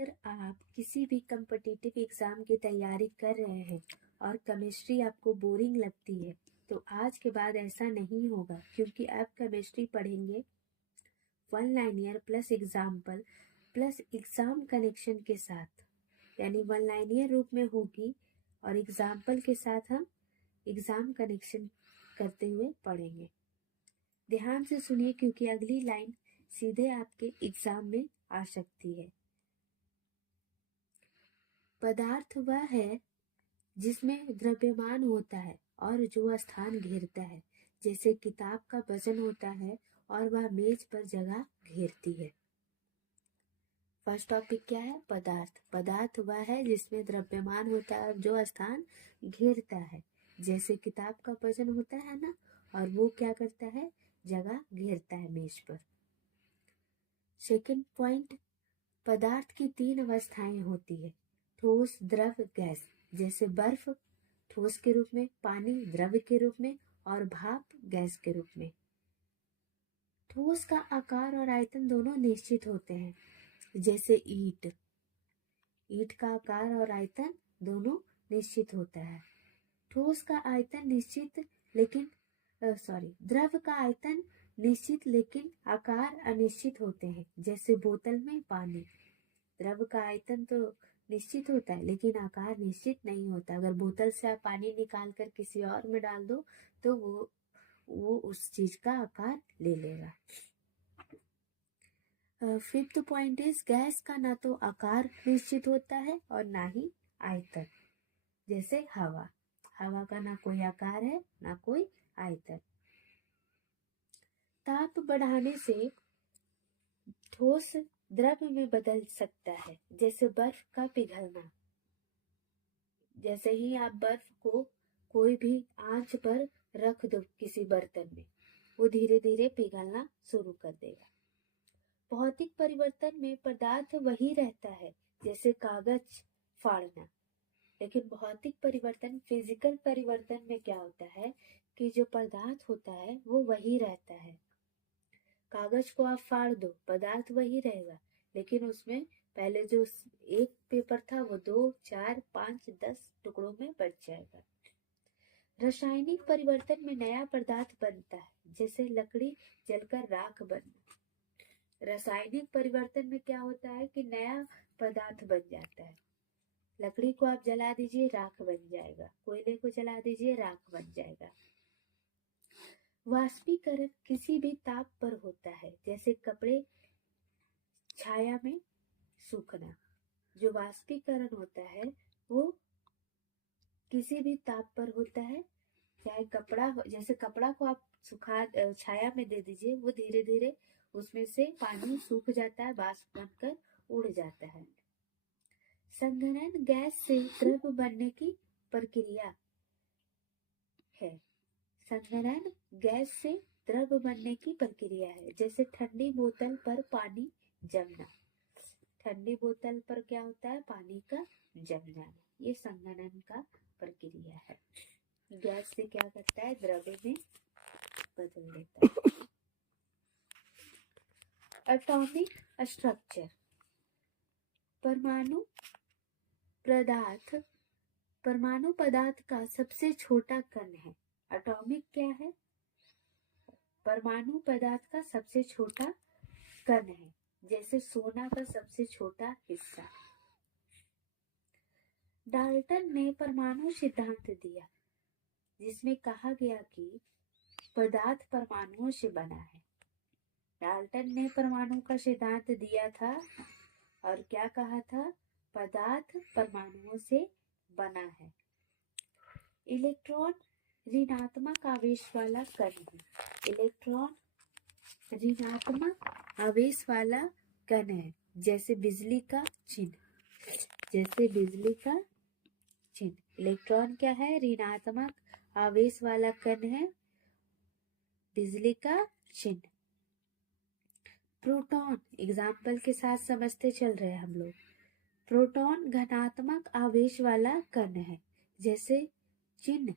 अगर आप किसी भी कम्पिटिटिव एग्ज़ाम की तैयारी कर रहे हैं और केमिस्ट्री आपको बोरिंग लगती है तो आज के बाद ऐसा नहीं होगा, क्योंकि आप केमिस्ट्री पढ़ेंगे one linear plus example plus exam connection के साथ, यानी वन लाइनियर रूप में होगी और एग्जाम्पल के साथ हम एग्ज़ाम कनेक्शन करते हुए पढ़ेंगे। ध्यान से सुनिए, क्योंकि अगली लाइन सीधे आपके एग्ज़ाम में आ सकती है। पदार्थ वह है जिसमें द्रव्यमान होता है और जो स्थान घेरता है, जैसे किताब का वजन होता है और वह मेज पर जगह घेरती है। फर्स्ट टॉपिक क्या है? पदार्थ। पदार्थ वह है जिसमें द्रव्यमान होता है और जो स्थान घेरता है, जैसे किताब का वजन होता है ना, और वो क्या करता है? जगह घेरता है मेज पर। सेकंड पॉइंट, पदार्थ की 3 अवस्थाएं होती है, ठोस, द्रव, गैस। जैसे बर्फ ठोस के रूप में, पानी द्रव के रूप में और भाप गैस के रूप में। ठोस का आकार और आयतन दोनों निश्चित होते हैं, जैसे ईंट। ईंट का आकार और आयतन दोनों निश्चित होता है। ठोस का आयतन निश्चित लेकिन द्रव का आयतन निश्चित लेकिन आकार अनिश्चित होते हैं, जैसे बोतल में पानी। द्रव का आयतन तो निश्चित होता है लेकिन आकार निश्चित नहीं होता। अगर बोतल से आप पानी निकाल कर किसी और में डाल दो तो वो उस चीज का आकार ले लेगा। फिफ्थ पॉइंट इज, गैस का ना तो आकार निश्चित होता है और ना ही आयतन, जैसे हवा। हवा का ना कोई आकार है ना कोई आयतन। ताप बढ़ाने से ठोस द्रव में बदल सकता है, जैसे बर्फ का पिघलना। जैसे ही आप बर्फ को कोई भी आंच पर रख दो किसी बर्तन में, वो धीरे धीरे पिघलना शुरू कर देगा। भौतिक परिवर्तन में पदार्थ वही रहता है, जैसे कागज फाड़ना। लेकिन भौतिक परिवर्तन, फिजिकल परिवर्तन में क्या होता है कि जो पदार्थ होता है वो वही रहता है। कागज को आप फाड़ दो, पदार्थ वही रहेगा, लेकिन उसमें पहले जो एक पेपर था वो 2, 4, 5, 10 टुकड़ों में बट जाएगा। रासायनिक परिवर्तन में नया पदार्थ बनता है, जैसे लकड़ी जलकर राख बनना। रासायनिक परिवर्तन में क्या होता है कि नया पदार्थ बन जाता है। लकड़ी को आप जला दीजिए, राख बन जाएगा। कोयले को जला दीजिए, राख बन जाएगा। वाष्पीकरण किसी भी ताप पर होता है, जैसे कपड़े छाया में सूखना। जो वाष्पीकरण होता है वो किसी भी ताप पर होता है, चाहे कपड़ा, जैसे कपड़ा को आप सुखा छाया में दे दीजिए, वो धीरे धीरे उसमें से पानी सूख जाता है, वाष्प बनकर उड़ जाता है। संघनन गैस से द्रव बनने की प्रक्रिया है। संघनन गैस से द्रव बनने की प्रक्रिया है, जैसे ठंडी बोतल पर पानी जमना। ठंडी बोतल पर क्या होता है? पानी का जम जाना। ये संघनन का प्रक्रिया है। गैस से क्या करता है? द्रव्य में बदल देता है। एटॉमिक स्ट्रक्चर, परमाणु पदार्थ का सबसे छोटा कण है। एटॉमिक क्या है? परमाणु पदार्थ का सबसे छोटा कण है, जैसे सोना का सबसे छोटा हिस्सा। डाल्टन ने परमाणु सिद्धांत दिया, जिसमें कहा गया कि पदार्थ परमाणुओं से बना है। डाल्टन ने परमाणु का सिद्धांत दिया था और क्या कहा था? पदार्थ परमाणुओं से बना है। इलेक्ट्रॉन ऋणात्मक आवेश वाला कण है। इलेक्ट्रॉन ऋणात्मक आवेश वाला कण है, जैसे बिजली का चिन्ह। जैसे बिजली का चिन्ह। इलेक्ट्रॉन क्या है? ऋणात्मक आवेश वाला कण है, बिजली का चिन्ह। प्रोटॉन, एग्जाम्पल के साथ समझते चल रहे हैं हम लोग। प्रोटॉन धनात्मक आवेश वाला कण है, जैसे चिन्ह।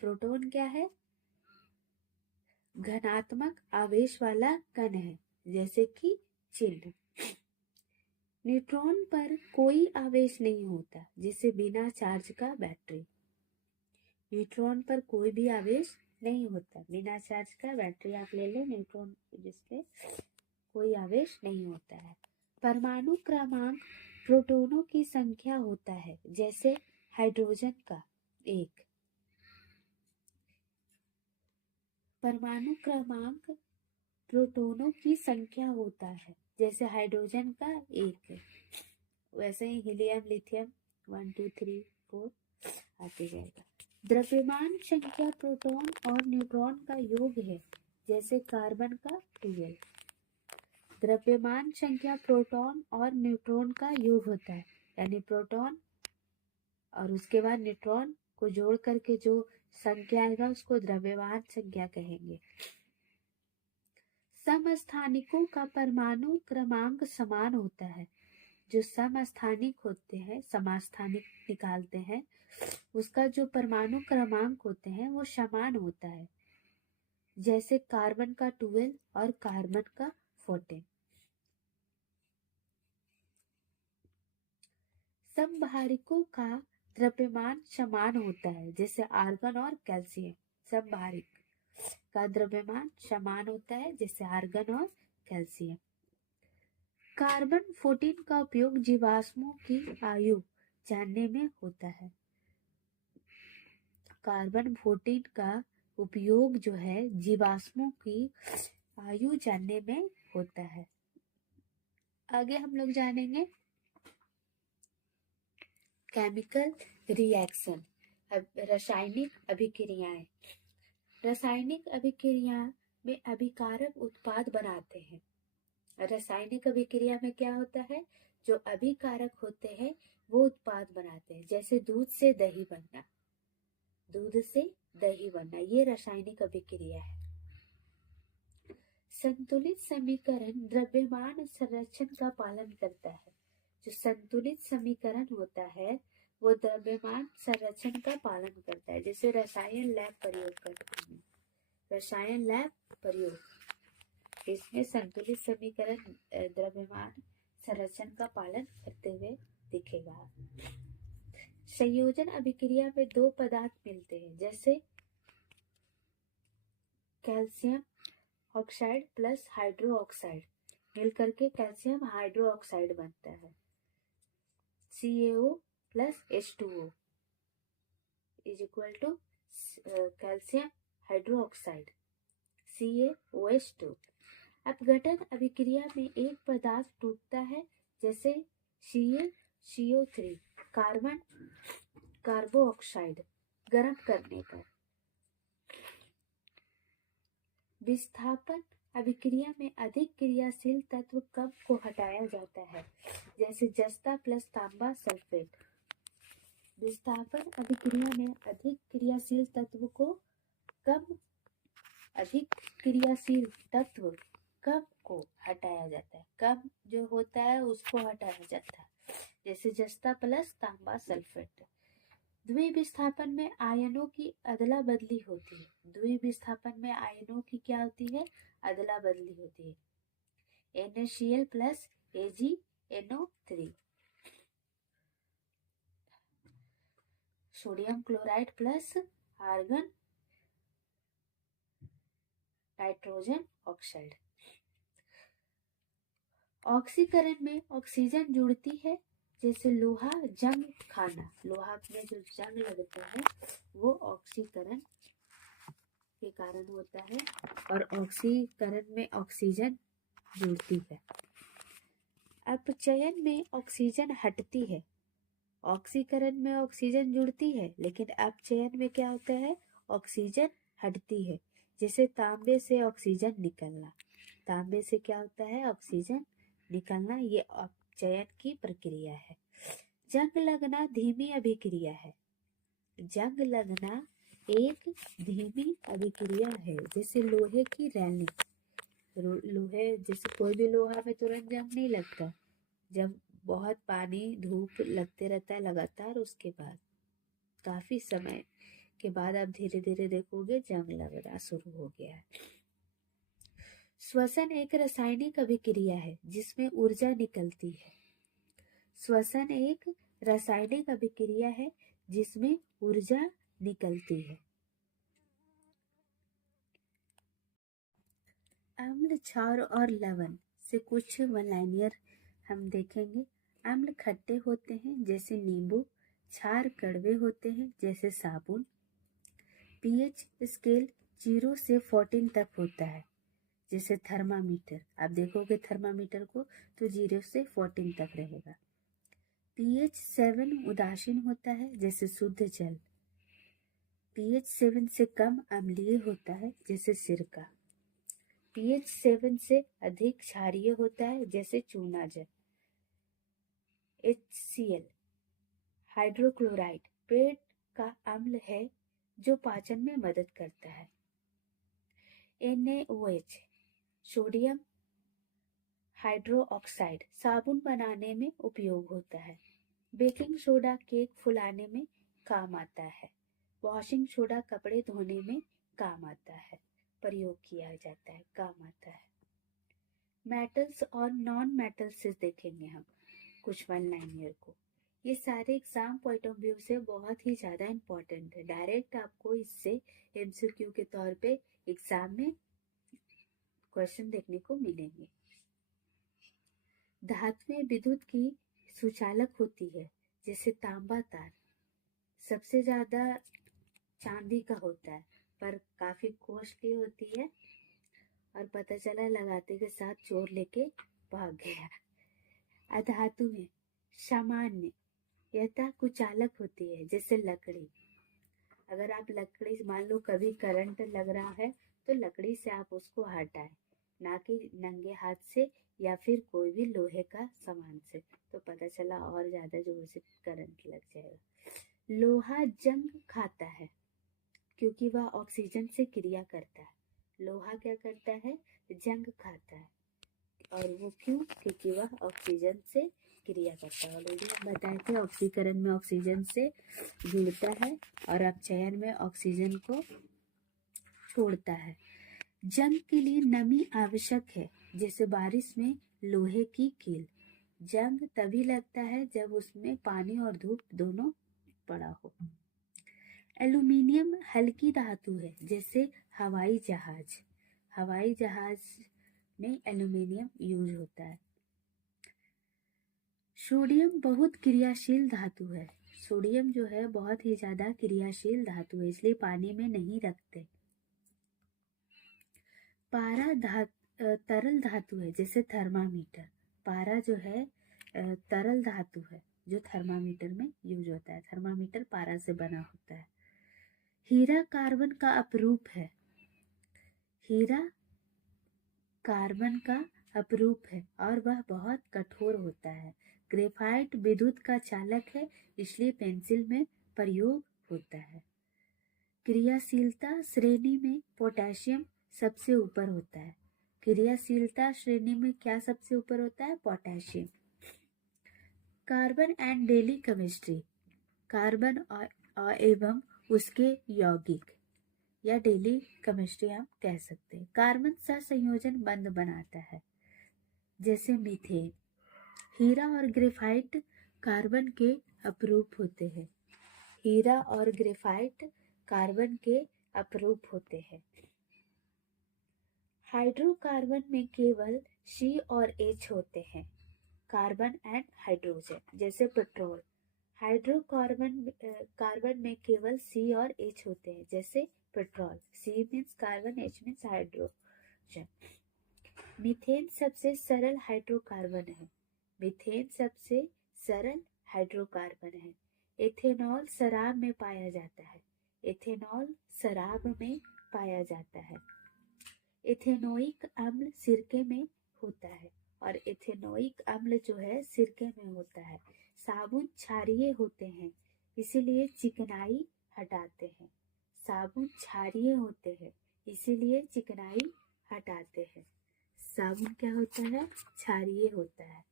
प्रोटॉन क्या है? धनात्मक आवेश वाला कण है, जैसे कि चिन्ह। न्यूट्रॉन पर कोई आवेश नहीं होता, जिसे बिना चार्ज का बैटरी। न्यूट्रॉन पर कोई भी आवेश नहीं होता, बिना चार्ज का बैटरी आप ले लो, न्यूट्रॉन जिसपे कोई आवेश नहीं होता है। परमाणु क्रमांक प्रोटॉनों की संख्या होता है, जैसे हाइड्रोजन का 1। परमाणु क्रमांक प्रोटॉनों की संख्या होता है, जैसे हाइड्रोजन का 1, वैसे ही हीलियम लिथियम 1 2 3 4 आते जाएगा। द्रव्यमान संख्या प्रोटॉन और न्यूट्रॉन का योग है, जैसे कार्बन का 12। द्रव्यमान संख्या प्रोटॉन और न्यूट्रॉन का योग होता है, यानी प्रोटॉन और उसके बाद न्यूट्रॉन को जोड़ करके जो संख्या आएगा उसको द्रव्यमान संख्या कहेंगे। समस्थानिकों का परमाणु क्रमांक समान होता है। जो समस्थानिक होते हैं, समस्थानिक निकालते हैं, उसका जो परमाणु क्रमांक होते हैं वो समान होता है, जैसे कार्बन का 12 और कार्बन का 14। समभारिकों का द्रव्यमान समान होता है, जैसे आर्गन और कैल्शियम। समभारिक का द्रव्यमान समान होता है, जैसे आर्गन और कैल्शियम। कार्बन 14 का उपयोग जीवाश्मों की आयु जानने में होता है। कार्बन 14 का उपयोग जो है जीवाश्मों की आयु जानने में होता है। आगे हम लोग जानेंगे केमिकल रिएक्शन, रासायनिक अभिक्रियाएं। रासायनिक अभिक्रिया में अभिकारक उत्पाद बनाते हैं। रासायनिक अभिक्रिया में क्या होता है, जो अभिकारक होते हैं वो उत्पाद बनाते हैं, जैसे दूध से दही बनना, दूध से दही बनना, ये रासायनिक अभिक्रिया है। संतुलित समीकरण द्रव्यमान संरक्षण का पालन करता है। जो संतुलित समीकरण होता है वो द्रव्यमान संरक्षण का पालन करता है। जैसे रसायन लैब प्रयोग करते हैं, रसायन लैब प्रयोग, इसमें संतुलित समीकरण द्रव्यमान संरक्षण का पालन करते हुए दिखेगा। संयोजन अभिक्रिया में दो पदार्थ मिलते हैं, जैसे calcium oxide plus hydro oxide मिलकर के कैल्शियम हाइड्रो ऑक्साइड बनता है। CaO plus H2O is equal to calcium hydro oxide CaOH2। अपघटन अभिक्रिया में एक पदार्थ टूटता है, जैसे CaCO3 कार्बन कार्बो ऑक्साइड गर्म करने पर। विस्थापन अभिक्रिया में अधिक क्रियाशील तत्व कम को हटाया जाता है, जैसे जस्ता प्लस तांबा सल्फेट। विस्थापन अभिक्रिया में अधिक क्रियाशील तत्व को कम अधिक क्रियाशील तत्व कम को हटाया जाता है, कम जो होता है उसको हटाया जाता है, जैसे जस्ता प्लस तांबा सल्फेट। द्विविस्थापन में आयनों की अदला बदली होती है। द्विविस्थापन में आयनों की क्या होती है, अदला बदली होती है। NaCl plus AgNO3, sodium chloride plus argon nitrogen oxide. ऑक्सीकरण में ऑक्सीजन जुड़ती है, जैसे लोहा जंग खाना, लोहा में जो जंग लगते हैं वो ऑक्सीकरण के कारण होता है, और ऑक्सीकरण में ऑक्सीजन जुड़ती है। अपचयन में ऑक्सीजन हटती है। ऑक्सीकरण में ऑक्सीजन जुड़ती है, लेकिन अपचयन में क्या होता है, ऑक्सीजन हटती है, जैसे तांबे से ऑक्सीजन निकलना। तांबे से क्या होता है, ऑक्सीजन निकलना, ये अपचयन की प्रक्रिया है। जंग लगना धीमी अभिक्रिया है। जंग लगना एक धीमी अभिक्रिया है, जैसे लोहे की रैलिंग। लोहे जैसे कोई भी लोहा में तुरंत जंग नहीं लगता, जब बहुत पानी धूप लगते रहता है लगातार, उसके बाद काफी समय के बाद आप धीरे धीरे देखोगे जंग लगना शुरू हो गया है। श्वसन एक रासायनिक अभिक्रिया है जिसमें ऊर्जा निकलती है। श्वसन एक रासायनिक अभिक्रिया है जिसमें ऊर्जा निकलती है। अम्ल, क्षार और लवण से कुछ वन लाइनर हम देखेंगे। अम्ल खट्टे होते हैं जैसे नींबू, क्षार कड़वे होते हैं जैसे साबुन। पीएच स्केल 0 से 14 तक होता है जैसे थर्मामीटर, आप देखोगे थर्मामीटर को तो 0 से 14 तक रहेगा। पीएच 7 उदासीन होता है जैसे शुद्ध जल। पीएच 7 से कम अम्लीय होता है जैसे सिरका। पीएच 7 से अधिक क्षारीय होता है जैसे चूना जल। HCl हाइड्रोक्लोराइड पेट का अम्ल है जो पाचन में मदद करता है। NaOH सोडियम हाइड्रोक्साइड साबुन बनाने में उपयोग होता है। बेकिंग सोडा केक फुलाने में काम आता है। वॉशिंग सोडा कपड़े धोने में काम आता है, प्रयोग किया जाता है, काम आता है। मेटल्स और नॉन मेटल्स से देखेंगे हम कुछ वन लाइनर को। ये सारे एग्जाम पॉइंट ऑफ व्यू से बहुत ही ज़्यादा इम्पोर्टेंट है। डायरेक्ट आपको इससे MCQ के तौर पे एग्जाम में क्वेश्चन देखने को मिलेंगे। धातु में विद्युत की सुचालक होती है जैसे तांबा तार सबसे ज्यादा चांदी का होता है पर काफी कॉस्टली होती है और पता चला लगाते के साथ चोर लेके भाग गया। अधातु में सामान्य यथा कुचालक होती है जैसे लकड़ी। अगर आप लकड़ी मान लो कभी करंट लग रहा है तो लकड़ी से आप उसको हटाएं, ना कि नंगे हाथ से या फिर कोई भी लोहे का सामान से, तो पता चला और ज्यादा जोर से करंट लग जाएगा। लोहा जंग खाता है क्योंकि वह ऑक्सीजन से क्रिया करता है। लोहा क्या करता है? जंग खाता है। और वो क्यों? क्योंकि वह ऑक्सीजन से क्रिया करता है। ऑलरेडी हम बताए थे ऑक्सीकरण में ऑक्सीजन से जुड़ता है और अपचयन में ऑक्सीजन को छोड़ता है। जंग के लिए नमी आवश्यक है जैसे बारिश में लोहे की कील। जंग तभी लगता है जब उसमें पानी और धूप दोनों पड़ा हो। एल्यूमीनियम हल्की धातु है जैसे हवाई जहाज। हवाई जहाज में एल्यूमीनियम यूज होता है। सोडियम बहुत क्रियाशील धातु है। सोडियम जो है बहुत ही ज्यादा क्रियाशील धातु है, इसलिए पानी में नहीं रखते। पारा तरल धातु है जैसे थर्मामीटर। पारा जो है तरल धातु है जो थर्मामीटर में यूज होता है। थर्मामीटर पारा से बना होता है। हीरा कार्बन का अपरूप है। हीरा कार्बन का अपरूप है और वह बहुत कठोर होता है। ग्रेफाइट विद्युत का चालक है इसलिए पेंसिल में प्रयोग होता है। क्रियाशीलता श्रेणी में पोटेशियम सबसे ऊपर होता है। क्रियाशीलता श्रेणी में क्या सबसे ऊपर होता है? Potassium. Carbon and daily chemistry, carbon एवं उसके यौगिक या डेली केमिस्ट्री हम कह सकते हैं। कार्बन सहसंयोजन बंध बनाता है जैसे मीथेन। हीरा और ग्रेफाइट कार्बन के अपरूप होते हैं। हीरा और ग्रेफाइट कार्बन के अपरूप होते हैं। हाइड्रोकार्बन में केवल C और H होते हैं। कार्बन एंड हाइड्रोजन जैसे पेट्रोल। कार्बन में केवल C और H होते हैं जैसे petrol. C means carbon, H means hydrogen. Methane सबसे सरल हाइड्रोकार्बन है। मीथेन सबसे सरल हाइड्रोकार्बन है। एथेनॉल शराब में पाया जाता है। एथेनॉल शराब में पाया जाता है। एथेनोइक अम्ल सिरके में होता है और एथेनोइक अम्ल जो है सिरके में होता है। साबुन क्षारीय होते हैं इसीलिए चिकनाई हटाते हैं। साबुन क्षारीय होते हैं इसीलिए चिकनाई हटाते हैं। साबुन क्या होता है? क्षारीय होता है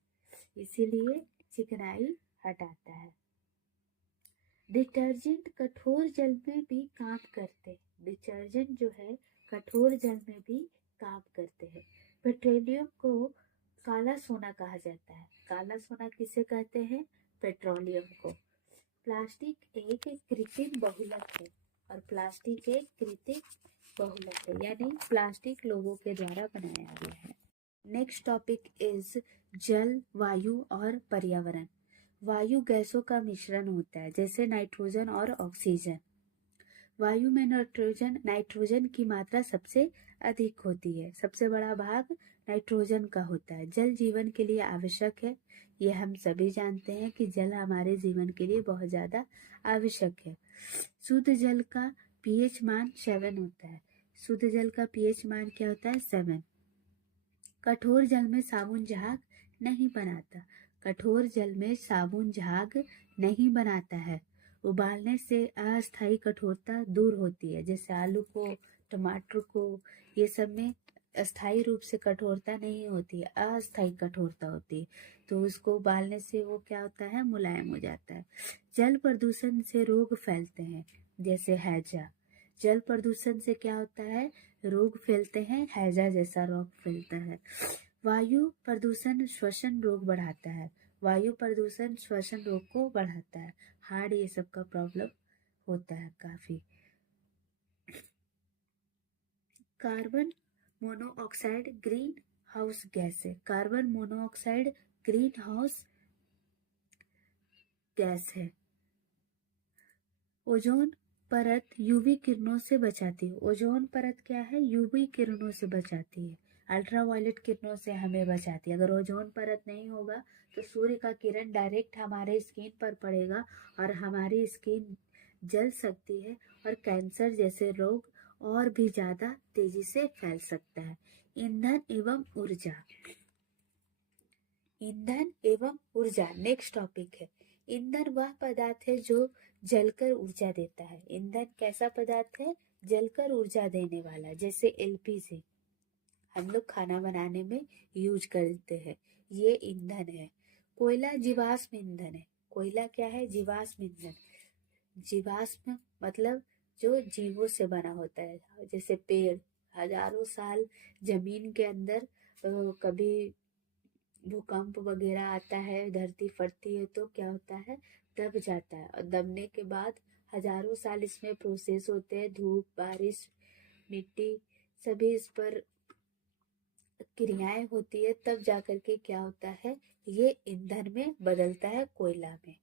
इसीलिए चिकनाई हटाता है। डिटर्जेंट कठोर जल में भी काम करते हैं। डिटर्जेंट जो है कठोर जल में भी काम करते हैं। पेट्रोलियम को काला सोना कहा जाता है। काला सोना किसे कहते हैं? पेट्रोलियम को। प्लास्टिक एक कृत्रिम बहुलक है और प्लास्टिक एक कृत्रिम बहुलक है, यानी प्लास्टिक लोगों के द्वारा बनाया गया है। नेक्स्ट टॉपिक इज जल, वायु और पर्यावरण। वायु गैसों का मिश्रण होता है, जैसे नाइट्रोजन और ऑक्सीजन। वायु में नाइट्रोजन की मात्रा सबसे अधिक होती है। सबसे बड़ा भाग नाइट्रोजन का होता है। जल जीवन के लिए आवश्यक है। ये हम सभी जानते हैं कि जल हमारे जीवन के लिए बहुत ज़्यादा आवश्यक है। शुद्ध जल का पीएच मान 7 होता है। शुद्ध जल का पीएच मान क्या होता है? 7। कठोर जल में साबुन झाग नहीं बनाता। कठोर जल में साबुन झाग नहीं बनाता है। उबालने से अस्थायी कठोरता दूर होती है। जैसे आलू को, टमाटर को, ये सब में अस्थायी रूप से कठोरता नहीं होती है, अस्थायी कठोरता होती है। तो उसको उबालने से वो क्या होता है? मुलायम हो जाता है। जल प्रदूषण से रोग फैलते हैं, जैसे हैजा। जल प्रदूषण से क्या होता है? रोग फैलते हैं, हैजा जैसा रोग फैलता है। वायु प्रदूषण श्वसन रोग बढ़ाता है। वायु प्रदूषण श्वसन रोग को बढ़ाता है। हार्ट ये सब का प्रॉब्लम होता है काफी। Carbon monoxide green house gas है। Carbon monoxide green house gas है। ओजोन परत यूवी किरणों से बचाती है। ओजोन परत क्या है? यूवी किरणों से बचाती है। अल्ट्रावायलेट किरणों से हमें बचाती है। अगर ओजोन परत नहीं होगा तो सूर्य का किरण डायरेक्ट हमारे स्किन पर पड़ेगा और हमारी स्किन जल सकती है और कैंसर जैसे रोग और भी ज्यादा तेजी से फैल सकता है। ईंधन एवं ऊर्जा। ईंधन एवं ऊर्जा नेक्स्ट टॉपिक है। ईंधन वह पदार्थ है जो जलकर ऊर्जा देता है। ईंधन कैसा पदार्थ है? जलकर ऊर्जा देने वाला। जैसे एलपीजी हम लोग खाना बनाने में यूज करते हैं, ये ईंधन है। कोयला जीवाश्म ईंधन है। कोयला क्या है? जीवाश्म ईंधन। जीवाश्म मतलब जो जीवों से बना होता है, जैसे पेड़ हजारों साल जमीन के अंदर कभी भूकंप वगैरह आता है, धरती फटती है तो क्या होता है? दब जाता है और दबने के बाद हजारों साल इसमें प्रोसेस होते हैं। धूप, बारिश, मिट्टी सभी इस पर क्रियाएं होती है, तब जाकर के क्या होता है? ये ईंधन में बदलता है, कोयला में।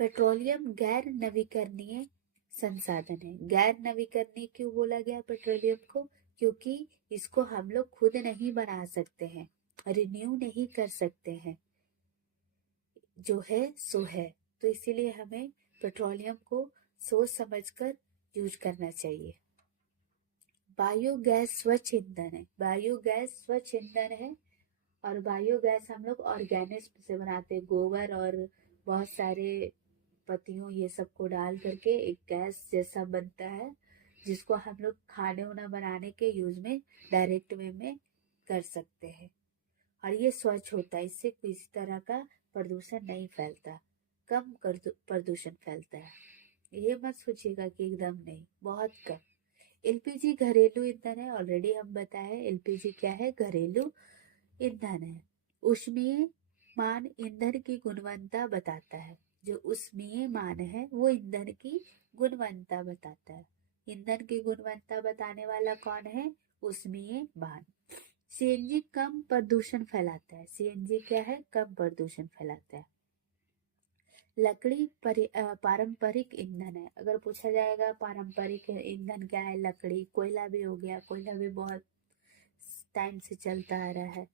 पेट्रोलियम गैर नवीकरणीय संसाधन है। गैर नवीकरणीय क्यों बोला गया पेट्रोलियम को? क्योंकि इसको हम लोग खुद नहीं बना सकते हैं, रिन्यू नहीं कर सकते हैं। जो है सो है, तो इसीलिए हमें पेट्रोलियम को सोच समझकर यूज करना चाहिए। बायोगैस स्वच्छ ईंधन है। बायोगैस स्वच्छ ईंधन है और बायोगैस हम लोग ऑर्गेनिक से बनाते हैं। गोबर और बहुत सारे पत्तियों ये सब को डाल करके एक गैस जैसा बनता है, जिसको हम लोग खाने वाना बनाने के यूज में डायरेक्ट वे में कर सकते हैं। और ये स्वच्छ होता है, इससे किसी तरह का प्रदूषण नहीं फैलता, कम प्रदूषण फैलता है। ये मत सोचिएगा कि एकदम नहीं, बहुत कम। एलपीजी घरेलू ईंधन है। ऑलरेडी हम बताए एलपीजी क्या है? घरेलू ईंधन है। ऊष्मीय मान ईंधन की गुणवत्ता बताता है। जो ऊष्मीय मान है वो ईंधन की गुणवत्ता बताता है। ईंधन की गुणवत्ता बताने वाला कौन है? ऊष्मीय मान। सीएनजी कम प्रदूषण फैलाता है। सीएनजी क्या है? कम प्रदूषण फैलाता है। लकड़ी पारंपरिक ईंधन है। अगर पूछा जाएगा पारंपरिक ईंधन क्या है? लकड़ी, कोयला भी हो गया। कोयला भी बहुत टाइम से चलता आ रहा है।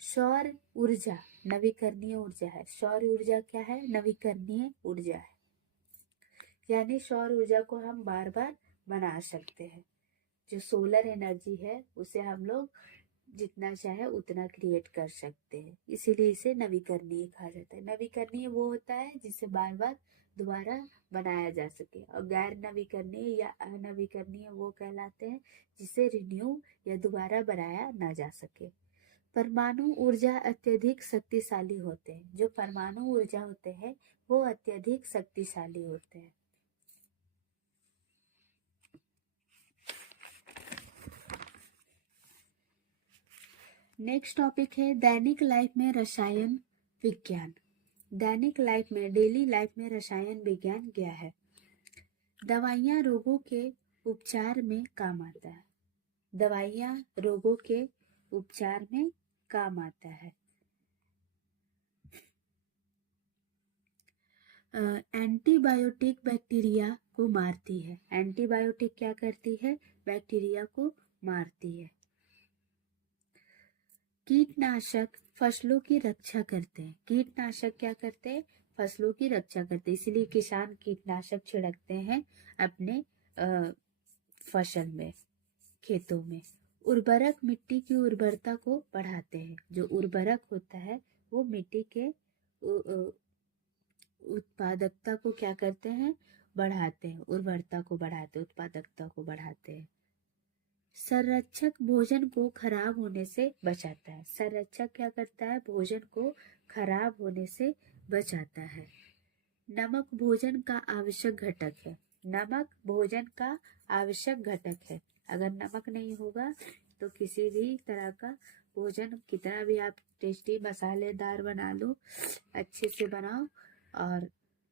सौर ऊर्जा नवीकरणीय ऊर्जा है। सौर ऊर्जा क्या है? नवीकरणीय ऊर्जा है, यानी सौर ऊर्जा को हम बार बार बना सकते हैं। जो सोलर एनर्जी है उसे हम लोग जितना चाहे उतना क्रिएट कर सकते हैं, इसीलिए इसे नवीकरणीय कहा जाता है। नवीकरणीय वो होता है जिसे बार बार दोबारा बनाया जा सके, और गैर नवीकरणीय या अनवीकरणीय वो कहलाते हैं जिसे रिन्यू या दोबारा बनाया ना जा सके। परमाणु ऊर्जा अत्यधिक शक्तिशाली होते हैं। जो परमाणु ऊर्जा होते हैं वो अत्यधिक शक्तिशाली होते हैं। नेक्स्ट टॉपिक है दैनिक लाइफ में रसायन विज्ञान। दैनिक लाइफ में, डेली लाइफ में रसायन विज्ञान क्या है? दवाइयाँ रोगों के उपचार में काम आता है। दवाइयाँ रोगों के उपचार में काम आता है। एंटीबायोटिक बैक्टीरिया को मारती है। एंटीबायोटिक क्या करती है? बैक्टीरिया को मारती है। कीटनाशक फसलों की रक्षा करते हैं। कीटनाशक क्या करते हैं? फसलों की रक्षा करते हैं। इसीलिए किसान कीटनाशक छिड़कते हैं अपने फसल में, खेतों में। उर्वरक मिट्टी की उर्वरता को बढ़ाते हैं। जो उर्वरक होता है वो मिट्टी के उत्पादकता को क्या करते हैं? बढ़ाते हैं। उर्वरता को बढ़ाते, उत्पादकता को बढ़ाते हैं। संरक्षक भोजन को खराब होने से बचाता है। संरक्षक क्या करता है? भोजन को खराब होने से बचाता है। नमक भोजन का आवश्यक घटक है। नमक भोजन का आवश्यक घटक है। अगर नमक नहीं होगा तो किसी भी तरह का भोजन, कितना भी आप टेस्टी मसालेदार बना लो, अच्छे से बनाओ, और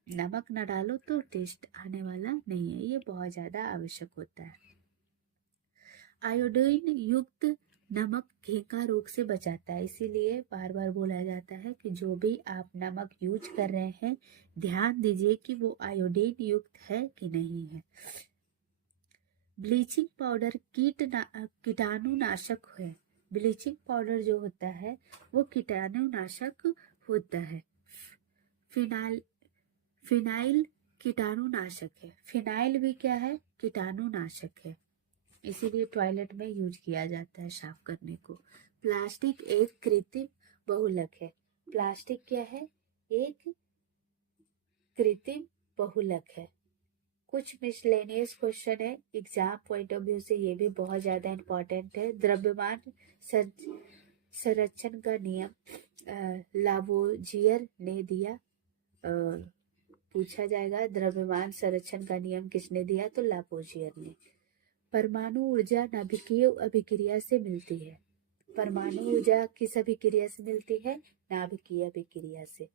नमक न डालो तो टेस्ट आने वाला नहीं है। ये बहुत ज़्यादा आवश्यक होता है। आयोडीन युक्त नमक घेंका रोग से बचाता है। इसीलिए बार बार बोला जाता है कि जो भी आप नमक यूज कर रहे हैं, ध्यान दीजिए कि वो आयोडीन युक्त है कि नहीं है। ब्लीचिंग पाउडर कीटाणुनाशक है। ब्लीचिंग पाउडर जो होता है वो कीटाणुनाशक होता है। फिनाइल कीटाणुनाशक है। फिनाइल भी क्या है? कीटाणुनाशक है। इसीलिए टॉयलेट में यूज किया जाता है साफ करने को। प्लास्टिक एक कृत्रिम बहुलक है। प्लास्टिक क्या है? एक कृत्रिम बहुलक है। कुछ मिसलेनियस क्वेश्चन है एग्जाम पॉइंट ऑफ व्यू से, ये भी बहुत ज्यादा इंपॉर्टेंट है। द्रव्यमान संरक्षण का नियम लावोजियर ने दिया। पूछा जाएगा द्रव्यमान संरक्षण का नियम किसने दिया? तो लावोजियर ने। परमाणु ऊर्जा नाभिकीय अभिक्रिया से मिलती है। परमाणु ऊर्जा किस अभिक्रिया से मिलती है? नाभिकीय अभिक्रिया से।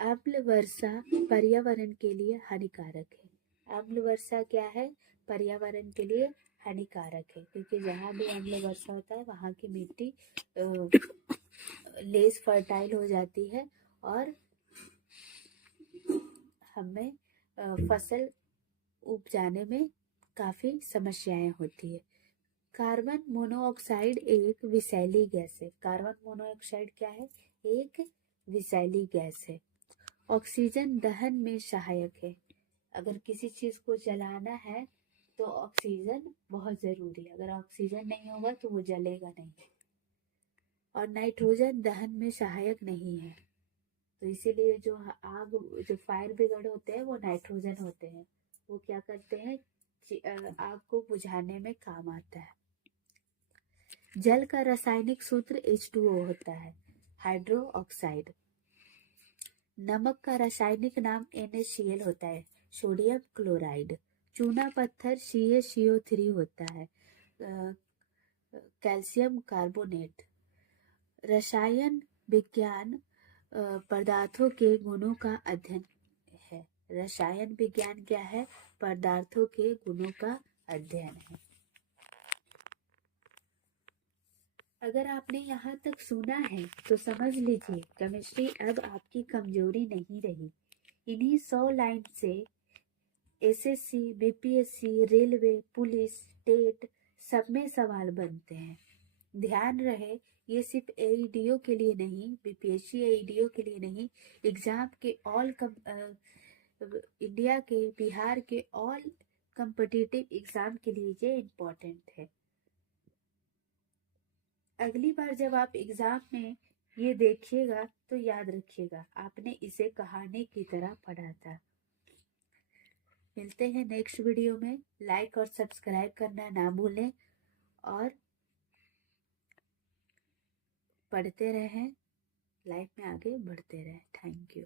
अम्ल वर्षा पर्यावरण के लिए हानिकारक है। अम्ल वर्षा क्या है? पर्यावरण के लिए हानिकारक है, क्योंकि जहाँ भी अम्ल वर्षा होता है वहाँ की मिट्टी लेस फर्टाइल हो जाती है और हमें फसल उपजाने में काफी समस्याएं होती है। कार्बन मोनोऑक्साइड एक विषैली गैस है। कार्बन मोनोऑक्साइड क्या है? एक विषैली गैस है। ऑक्सीजन दहन में सहायक है। अगर किसी चीज को जलाना है तो ऑक्सीजन बहुत जरूरी है। अगर ऑक्सीजन नहीं होगा तो वो जलेगा नहीं। और नाइट्रोजन दहन में सहायक नहीं है। तो इसीलिए जो फायर ब्रिगेड होते हैं वो नाइट्रोजन होते हैं। वो क्या करते हैं? आग को बुझाने में काम आता है। जल का रासायनिक सूत्र H2O होता है, हाइड्रो ऑक्साइड। नमक का रासायनिक नाम NaCl होता है, सोडियम क्लोराइड। चूना पत्थर CaCO3 होता है, कैल्शियम कार्बोनेट। रसायन विज्ञान पदार्थों के गुणों का अध्ययन है। रसायन विज्ञान क्या है? पदार्थों के गुणों का अध्ययन है। अगर आपने यहाँ तक सुना है तो समझ लीजिए केमिस्ट्री अब आपकी कमजोरी नहीं रही। इन्हीं 100 लाइन से SSC, BPSC, railway, police, TET सब में सवाल बनते हैं। ध्यान रहे, ये सिर्फ AEDO के लिए नहीं, BPSC AEDO के लिए नहीं, एग्जाम के इंडिया के, बिहार के ऑल कॉम्पिटिटिव एग्जाम के लिए ये इम्पोर्टेंट है। अगली बार जब आप एग्जाम में ये देखिएगा तो याद रखिएगा आपने इसे कहानी की तरह पढ़ा था। मिलते हैं नेक्स्ट वीडियो में। लाइक और सब्सक्राइब करना ना भूलें और पढ़ते रहें, लाइफ में आगे बढ़ते रहें। Thank you.